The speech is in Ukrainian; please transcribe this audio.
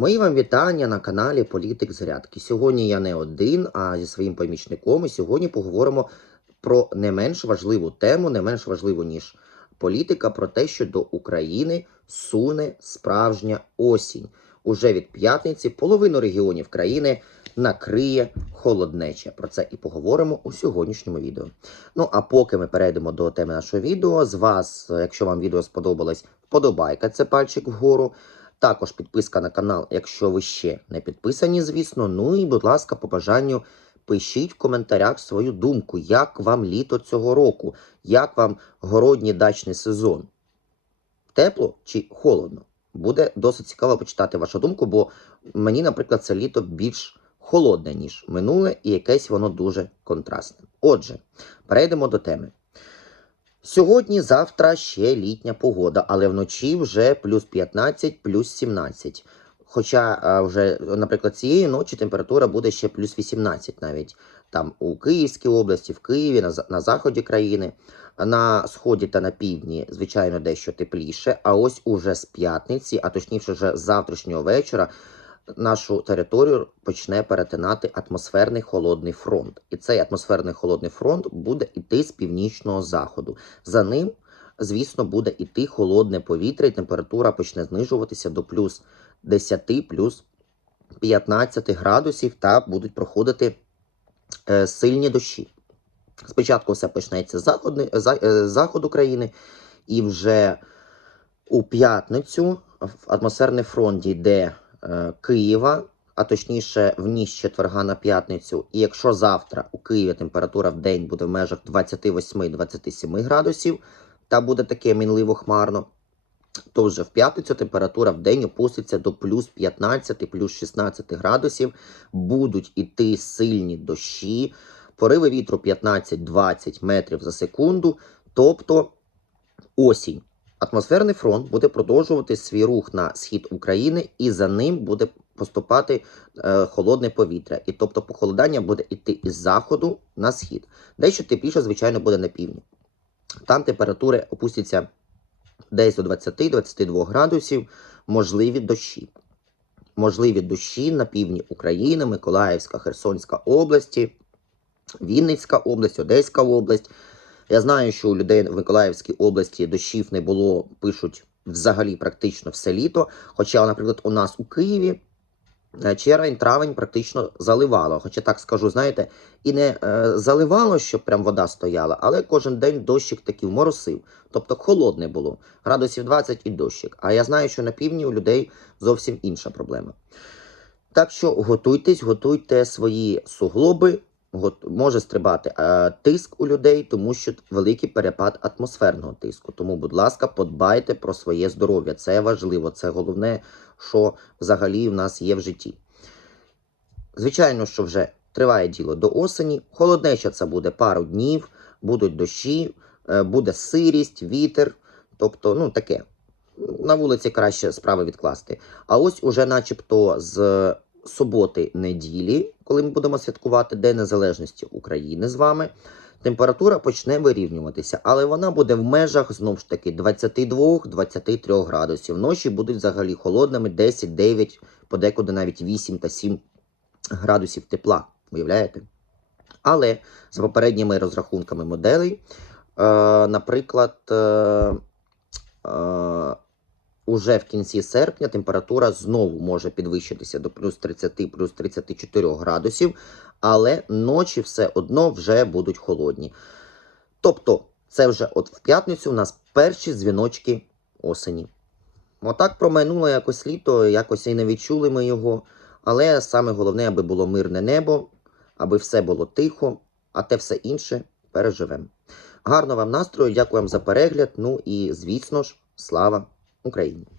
Мої вам вітання на каналі Політик Зарядки. Сьогодні я не один, а зі своїм помічником. І сьогодні поговоримо про не менш важливу тему, не менш важливу, ніж політика, про те, що до України суне справжня осінь. Уже від п'ятниці половину регіонів країни накриє холоднеча. Про це і поговоримо у сьогоднішньому відео. Ну а поки ми перейдемо до теми нашого відео, з вас, якщо вам відео сподобалось, вподобайка це пальчик вгору. Також підписка на канал, якщо ви ще не підписані, звісно. Ну і, будь ласка, по бажанню пишіть в коментарях свою думку, як вам літо цього року, як вам городній дачний сезон. Тепло чи холодно? Буде досить цікаво почитати вашу думку, бо мені, наприклад, це літо більш холодне, ніж минуле, і якесь воно дуже контрастне. Отже, перейдемо до теми. Сьогодні, завтра ще літня погода, але вночі вже плюс 15, плюс 17. Хоча вже, наприклад, цієї ночі температура буде ще плюс 18 навіть там у Київській області, в Києві, на, на заході країни. На сході та на півдні, звичайно, дещо тепліше. А ось уже з п'ятниці, а точніше, вже з завтрашнього вечора, нашу територію почне перетинати атмосферний холодний фронт. І цей атмосферний холодний фронт буде йти з північного заходу. За ним, звісно, буде йти холодне повітря, і температура почне знижуватися до плюс 10, плюс 15 градусів, та будуть проходити е, сильні дощі. Спочатку все почнеться з заходи, за, е, з заходу країни, і вже у п'ятницю атмосферний фронт йде Києва, а точніше в ніч четверга на п'ятницю. І якщо завтра у Києві температура в день буде в межах 28-27 градусів, та буде таке мінливо хмарно, то вже в п'ятницю температура в день опуститься до плюс 15, плюс 16 градусів. Будуть іти сильні дощі, пориви вітру 15-20 метрів за секунду, тобто осінь. Атмосферний фронт буде продовжувати свій рух на схід України, і за ним буде поступати е, холодне повітря. І тобто похолодання буде йти із заходу на схід. Дещо тепліше, звичайно, буде на півдні. Там температури опустяться десь до 20-22 градусів, можливі дощі. Можливі дощі на півдні України, Миколаївська, Херсонська області, Вінницька область, Одеська область. Я знаю, що у людей в Миколаївській області дощів не було, пишуть взагалі практично все літо. Хоча, наприклад, у нас у Києві е, червень, травень практично заливало. Хоча так скажу, знаєте, і не е, заливало, щоб прям вода стояла, але кожен день дощик такий моросив. Тобто холодне було. Градусів 20 і дощик. А я знаю, що на півдні у людей зовсім інша проблема. Так що готуйтесь, готуйте свої суглоби. Може стрибати е, тиск у людей, тому що великий перепад атмосферного тиску. Тому, будь ласка, подбайте про своє здоров'я. Це важливо, це головне, що взагалі в нас є в житті. Звичайно, що вже триває діло до осені. Холоднеча це буде пару днів, будуть дощі, е, буде сирість, вітер. Тобто, ну таке. На вулиці краще справи відкласти. А ось уже, начебто, з суботи неділі, коли ми будемо святкувати День Незалежності України з вами, температура почне вирівнюватися, але вона буде в межах знову ж таки 22-23 градусів. Ночі будуть взагалі холодними 10-9, подекуди навіть 8 та 7 градусів тепла. Уявляєте? Але за попередніми розрахунками моделей, е, наприклад, е, уже в кінці серпня температура знову може підвищитися до плюс 30, плюс 34 градусів, але ночі все одно вже будуть холодні. Тобто, це вже от в п'ятницю у нас перші дзвіночки осені. Отак промайнуло якось літо, якось і не відчули ми його. Але саме головне, аби було мирне небо, аби все було тихо, а те все інше переживемо. Гарного вам настрою, дякую вам за перегляд. Ну і, звісно ж, слава Ucraina.